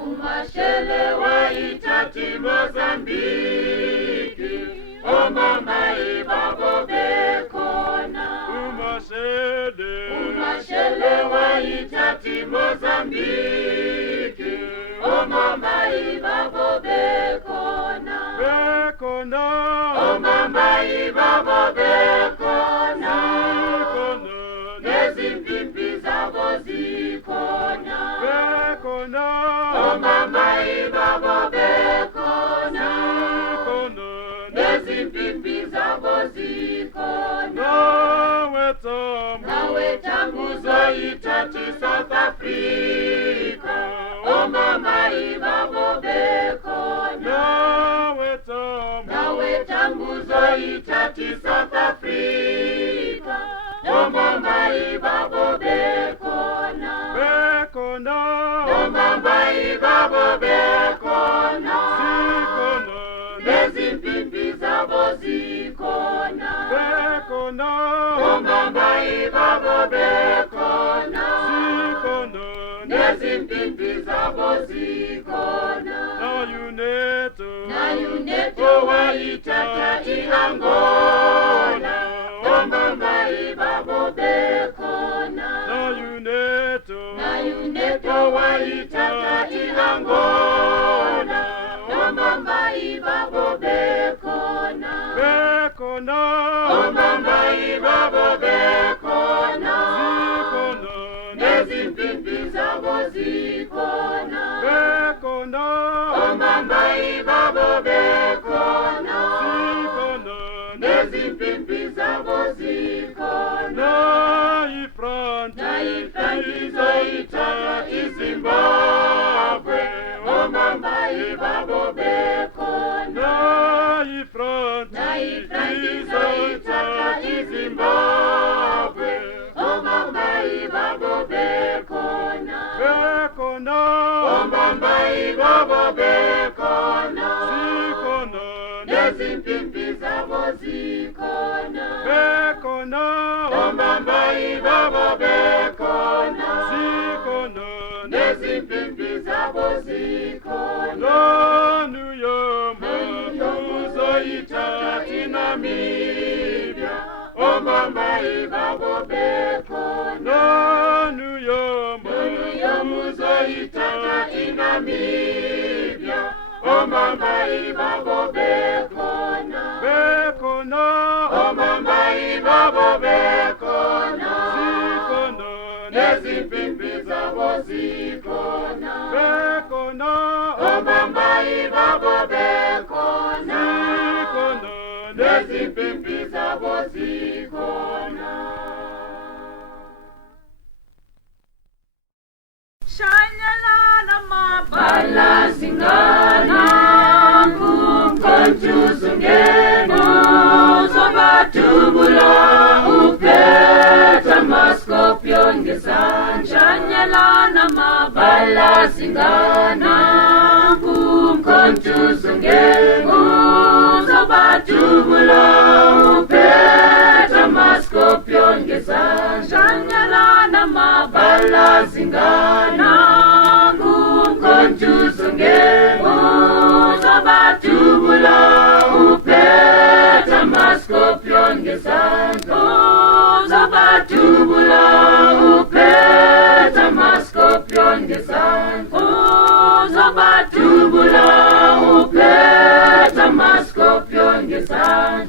Umashelewa itati Mozambiki, omama ibabo bekona. Umashelewa itati Mozambiki, omama ibabo bekona. Omama ibabo bekona. Nezimvimbi zabo zikona. Omama ibabo bekona. Nezimvimbi zabo zikona. Nawe tanguzo itati South Africa, omama ibabo bekona. Nawe tanguzo itati South Africa, omama ibabo bekona. Omama ibabo bekona. Nezimvimbi zabo zikona. Omama ibabo bekona. Nezimvimbi zabo zikona. Na yuneto wa itata iangola, omama ibabo bekona. Na yuneto wa itata iangola, omama ibabo bekona. omambayi babo bekhona nezimpimpi zabo zikhona omambayi babo bekhona nezimpimpi zabo zikhona nayifranti izoyithatha iZimbabwe omambayi babo bekhona nayifranti izoyithatha iZimbabwe omambayi babo bekhona omambayi babo bekhona nezimpimpi zabo zikhona omambayi babo bekhona nezimpimpi zabo zikhona uzoyithatha iNamibia omambayi babo bekhona uzoyithatha iNamibia omambayi babo bekhona omambayi babo bekhona nezimpimpi zabo zikhona omambayi babo bekhona nezimpimpi zabo zikhona. Shanyalana mabala zingana kumkonjuzungeno zobatubula upeta maskopion gezan. Shanyalana mabala zingana kumkonjuzungeno zobatubula upeta maskopion gezan. Shanyalana mabala zingana kumkonjuzungeno zobatubula upeta maskopion gezan. Zobatubula upeta maskopion gezan. Zobatubula upeta maskopion gezan.